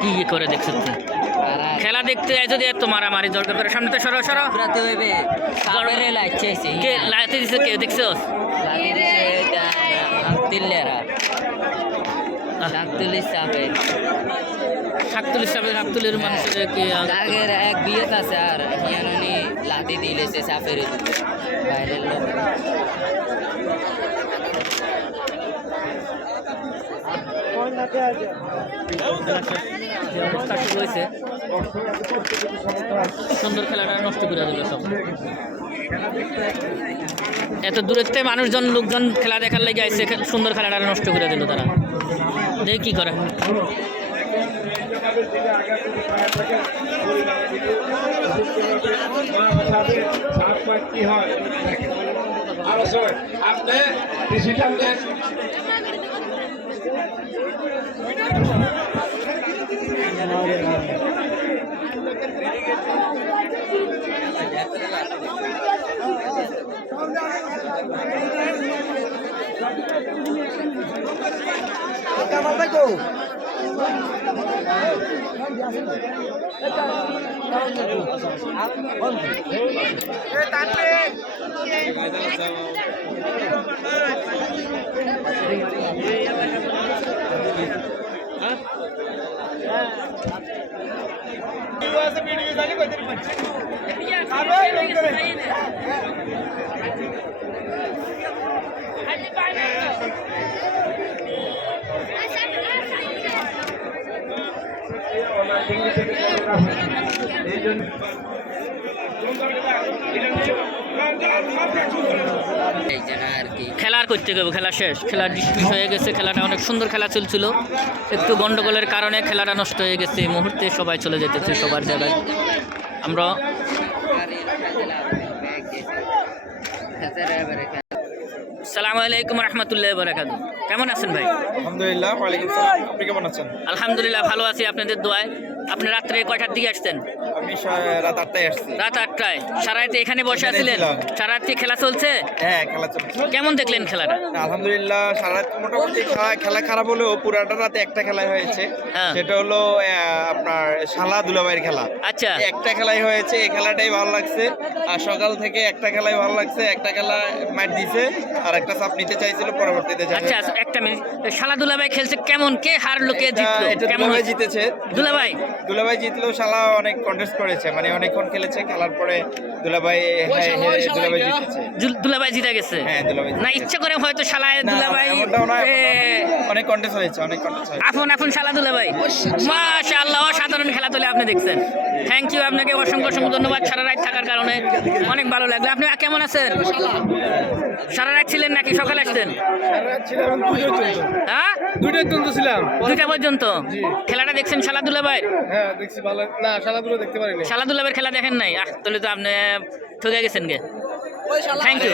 কি করে দেখছো তুমি? খেলা দেখতে আইছো দিয়ে তো মারামারি দরকার করে সামনে তো সরো সরো পুরাতে হইবে সাবরে লাইছে কে লাইতে দিছে কে দেখছো? লাগি দিছে আতিলেরা শাকতুলিস সাবে শাকতুলির মানুষের কি আগের এক বিয়েত আছে আর ইয়ানি লাতি দিলেছে সাফের বাইরের লোক অবস্থা শুরু হয়েছে সুন্দর খেলাটা নষ্ট করে দিল সব এত দূরের থেকে মানুষজন লোকজন খেলা দেখার লেগে আসছে সুন্দর খেলাটা নষ্ট করে দিল তারা দেখি কি করে আপনি ডিসিশন দেন খেলার করতে গেব খেলা শেষ খেলার ডিসমিস হয়ে গেছে খেলাটা অনেক সুন্দর খেলা চলছিল একটু গন্ডগোলের কারণে খেলাটা নষ্ট হয়ে গেছে এই মুহূর্তে সবাই চলে যেতেছে সবার জায়গায় আমরা আসসালামু আলাইকুম রহমতুল্লাহ বরকাত কেমন আছেন ভাই? আলহামদুলিল্লাহ ওয়ালাইকুম সালাম আপনি কেমন আছেন? আলহামদুলিল্লাহ ভালো আছি আপনাদের দোয়ায় আপনি রাত্রে কয়টার দিকে আসছেন? আমি রাত 8টায় আসছি। রাত 8টায় সারা রাতে এখানে বসে আছিলেন? সারা রাত কি খেলা চলছে? হ্যাঁ খেলা চলছে। কেমন দেখলেন খেলাটা? আলহামদুলিল্লাহ সারা রাত মোটামুটি খেলা খারাপ হলেও পুরাটা রাতে একটা খেলাই হয়েছে সেটা হলো আপনার শালা দুলাভাইয়ের খেলা। আচ্ছা একটা খেলাই হয়েছে এই খেলাটাই ভালো লাগছে আর সকাল থেকে একটা খেলাই ভালো লাগছে একটা খেলা ম্যাচ দিছে আর একটা চাপ নিতে চাইছিল পরবর্তীতে আচ্ছা একটা মিনিট শালা দুলাভাই খেলছে কেমন কে হারলো কে জিতলো কেমন দুলাভাই জিতেছে দুলাভাই জিতলেও শালা অনেক কন্টেস্ট করেছে মানে অনেকক্ষণ খেলেছে খেলার পরে দুলাভাই জিতেছে দুলাভাই জিতে গেছে হ্যাঁ দুলাভাই না ইচ্ছা করে হয়তো শালা দুলাভাই অনেক কন্টেস্ট হয়েছে আপন শালা দুলাভাই মাশাআল্লাহ অসাধারণ খেলা তোলে আপনি দেখছেন থ্যাংক ইউ আপনাকে অসংখ্য ধন্যবাদ সারা রাত থাকার কারণে অনেক ভালো লাগলো আপনি কেমন আছেন সারা রাত ছিলেন নাকি সকালে আসছেন হ্যাঁ 2টা পর্যন্ত খেলাটা দেখছেন শালা দুলাভাই হ্যাঁ দেখছি ভালো না শালাদুলা দেখতে পারিনি শালা দুলাভাইয়ের খেলা দেখেন নাই তাহলে তো আপনি ঠকে গেছেন গে থ্যাংক ইউ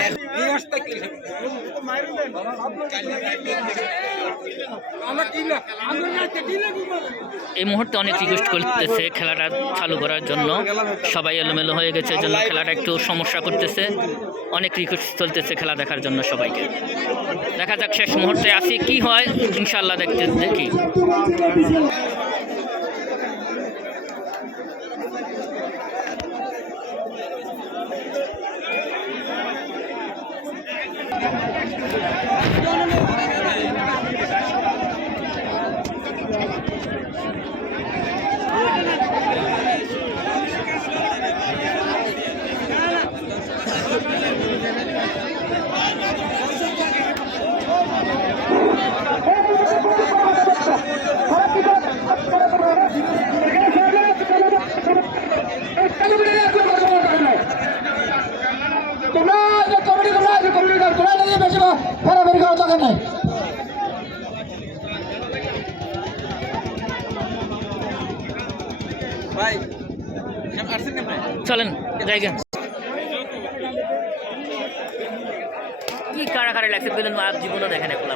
এই মুহূর্তে অনেক রিকোয়েস্ট করতেছে খেলাটা চালু করার জন্য সবাই এলোমেলো হয়ে গেছে জন্য খেলাটা একটু সমস্যা করতেছে অনেক রিকোয়েস্ট চলতেছে খেলা দেখার জন্য সবাইকে দেখা যাক শেষ মুহূর্তে আসি কি হয় ইনশাল্লাহ দেখি চলেন জায়গা কি কারাকারি লাগছে বললেন জীবনও দেখেন এখন